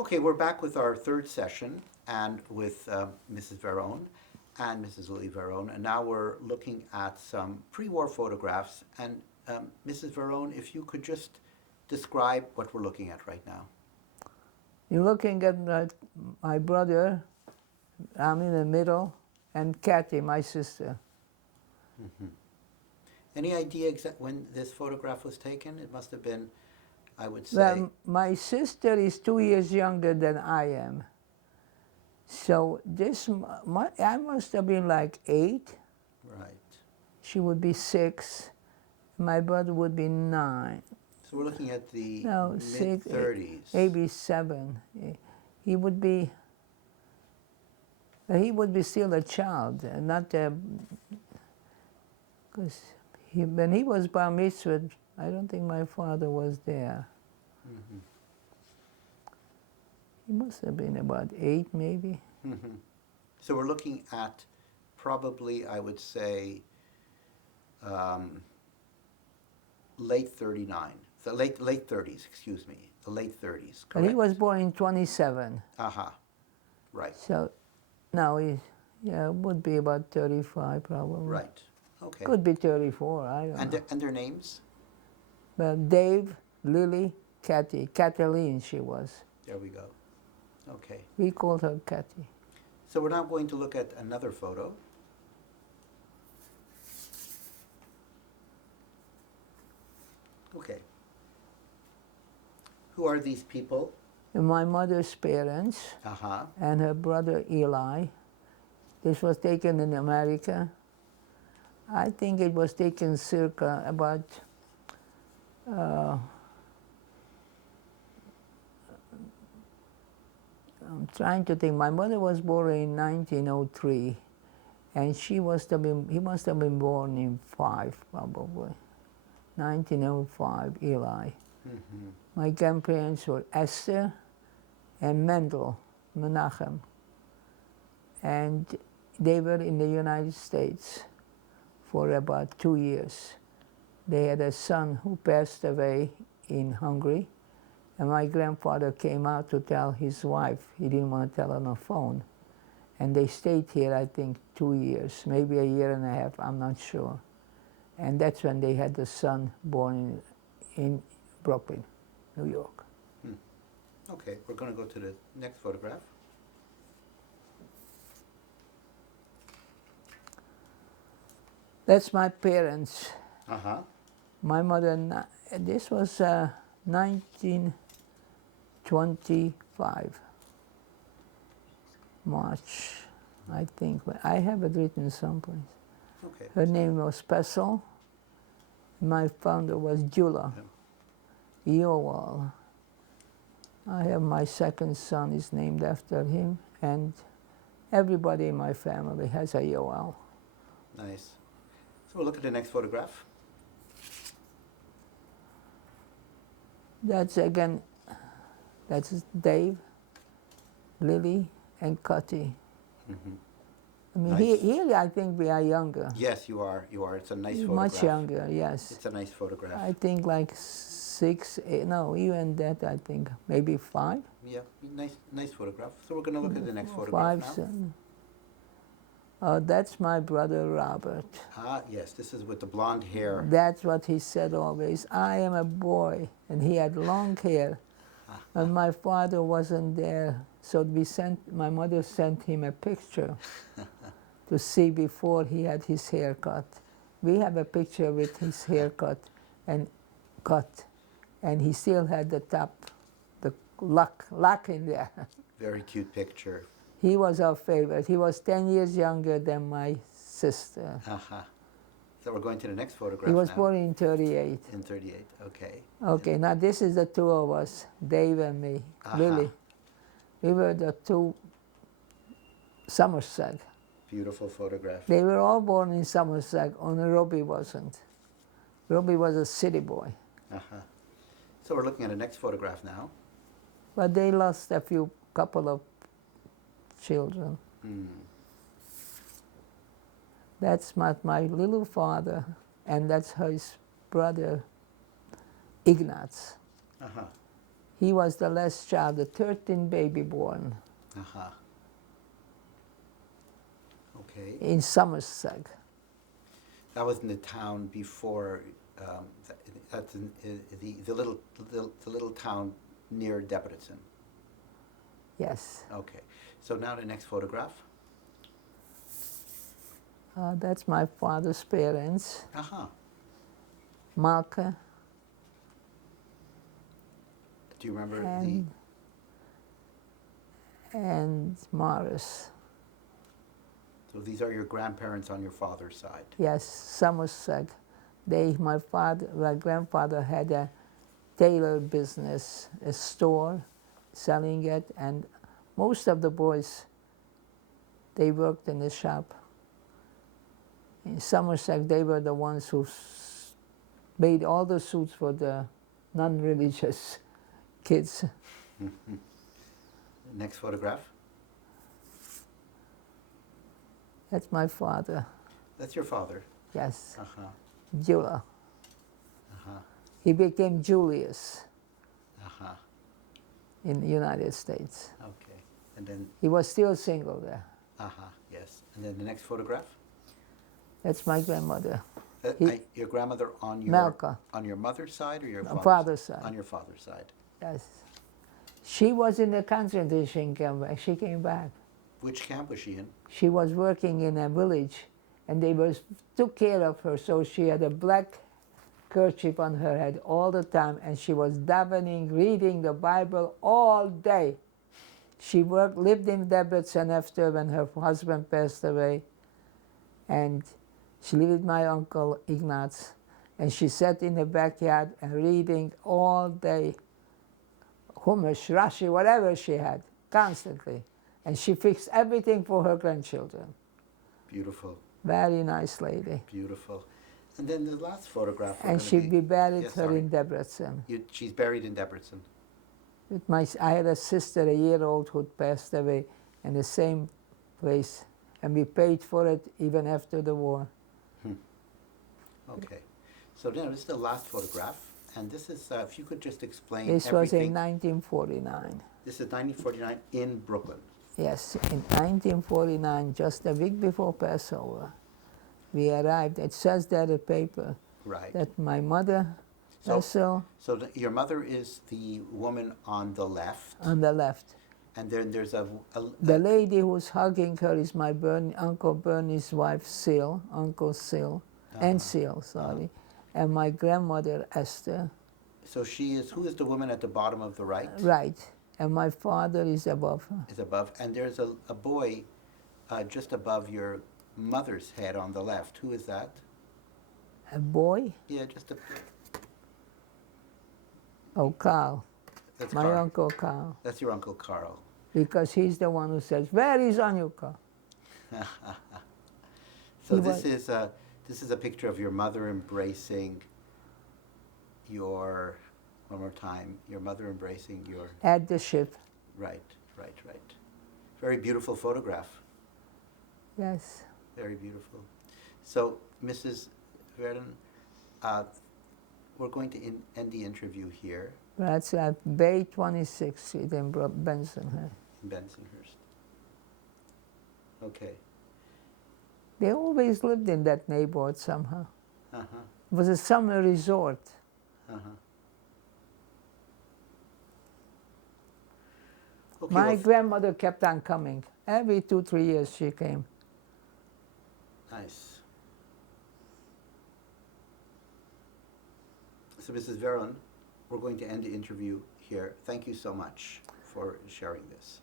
Okay, we're back with our third session and with Mrs. Veron and Mrs. Lilly Veron, and now we're looking at some pre-war photographs. And Mrs. Veron, if you could just describe what we're looking at right now. You're looking at my brother, I'm in the middle, and Kathy, my sister. Mm-hmm. Any idea when this photograph was taken? It must have been, I would say. Well, my sister is 2 years younger than I am. So I must have been like 8. Right. She would be 6. My brother would be 9. So we're looking at the No, 6, mid-30s. maybe 7. He would be still a child, not because when he was bar mitzvah, I don't think my father was there. Mm-hmm. He must have been about 8, maybe. Mm-hmm. So we're looking at probably, I would say, late 39. So late 30s, excuse me. The late 30s, correct? And he was born in 27. Aha, right. So now he would be about 35 probably. Right, okay. Could be 34, I don't know. And their names? Well, Dave, Lily, Kathy. Kathleen she was. There we go. Okay. We called her Kathy. So we're now going to look at another photo. Okay. Who are these people? My mother's parents Uh-huh. and her brother Eli. This was taken in America. I think it was taken circa about I'm trying to think. My mother was born in 1903, and he must have been born in 5 probably. 1905, Eli. Mm-hmm. My grandparents were Esther and Mendel, Menachem. And they were in the United States for about 2 years. They had a son who passed away in Hungary, and my grandfather came out to tell his wife. He didn't want to tell on the phone. And they stayed here, I think, 2 years, maybe a year and a half, I'm not sure. And that's when they had the son born in Brooklyn, New York. Okay, we're going to go to the next photograph. That's my parents. Uh-huh. My mother, this was 1925, March, I think. I have it written someplace. Okay. Her name was Pessel. My founder was Jula. Yoel. I have my second son is named after him, and everybody in my family has a Yoel. Nice. So we'll look at the next photograph. That's Dave, Lily, and Cutty. Mm-hmm. I mean, Nice. here I think we are younger. Yes, you are. You are. It's a nice photograph. Much younger, yes. It's a nice photograph. I think like 6, 8, no, even that I think, maybe 5. Yeah, nice photograph. So we're going to look at the next photograph 5, now. 7. Oh, that's my brother Robert. Ah, yes, this is with the blonde hair. That's what he said always. I am a boy, and he had long hair. And my father wasn't there, so my mother sent him a picture to see before he had his hair cut. We have a picture with his haircut and cut, and he still had the top, the lock in there. Very cute picture. He was our favorite. He was 10 years younger than my sister. Uh-huh. So we're going to the next photograph He was now. born in 38. In 38, okay. Okay, now this is the 2 of us, Dave and me, Lily. We were the 2 Somerset. Beautiful photograph. They were all born in Somerset, only Robbie wasn't. Robbie was a city boy. Uh-huh. So we're looking at the next photograph now. But they lost a couple of children. Mm. That's my little father, and that's his brother, Ignaz. Uh-huh. He was the last child, the 13th baby born Uh-huh. Okay. in Somerset. That was in the town before, that's in, the little town near Debrecen. Yes. Okay. So now the next photograph. That's my father's parents, Uh-huh. Malka Do you remember and Morris. so these are your grandparents on your father's side? Yes, Somerset. My grandfather had a tailor business, a store, selling it, and most of the boys, they worked in the shop. In Somerset, they were the ones who made all the suits for the non-religious kids. Next photograph. That's my father, That's your father. yes, Uh-huh. Jula. Uh-huh. He became Julius Uh-huh. in the United States. Okay. And then, He was still single there. uh-huh, yes. And then the next photograph. That's my grandmother, Your grandmother on your Malka, on your mother's side or your on father's father's side. On your father's side. Yes. She was in the concentration camp. She came back. Which camp was she in? She was working in a village, and they took care of her. So she had a black kerchief on her head all the time, and she was davening, reading the Bible all day. She lived in Debrecen after when her husband passed away, and she lived with my uncle Ignaz, and she sat in the backyard and reading all day, Chumash, Rashi, whatever she had, constantly. And she fixed everything for her grandchildren. Beautiful. Very nice lady. Beautiful. And then the last photograph. And we buried Yes, her sorry. in Debrecen. She's buried in Debrecen. I had a sister, a year old, who passed away in the same place, and we paid for it even after the war. Okay. So now this is the last photograph, and this is, if you could just explain This everything. was in 1949. This is 1949 in Brooklyn. Yes, in 1949, just a week before Passover, we arrived. It says there in the paper Right. that my mother, So your mother is the woman on the left, on the left. and then there's The lady who's hugging her is my Uncle Bernie's wife, Uncle Sil, and Sil, sorry, and my grandmother, Esther. So who is the woman at the bottom of the right? Right, and my father is above her. Is above, and there's a boy just above your mother's head on the left. Who is that? A boy? Yeah, just a. Oh, Carl. That's My Carl. Uncle Carl. That's your Uncle Carl. Because he's the one who says, "Where is Anyuka?" So this is a picture of your mother embracing your, one more time, your mother embracing your. At the ship. Right. Very beautiful photograph. Yes. Very beautiful. So, Mrs. Veron, we're going to end the interview here That's at Bay 26th Street in Bensonhurst. in Bensonhurst. Okay. They always lived in that neighborhood somehow. Uh-huh. It was a summer resort. Uh-huh. Okay, My well, grandmother kept on coming. Every 2-3 years she came. nice. So, Mrs. Veron, we're going to end the interview here. Thank you so much for sharing this.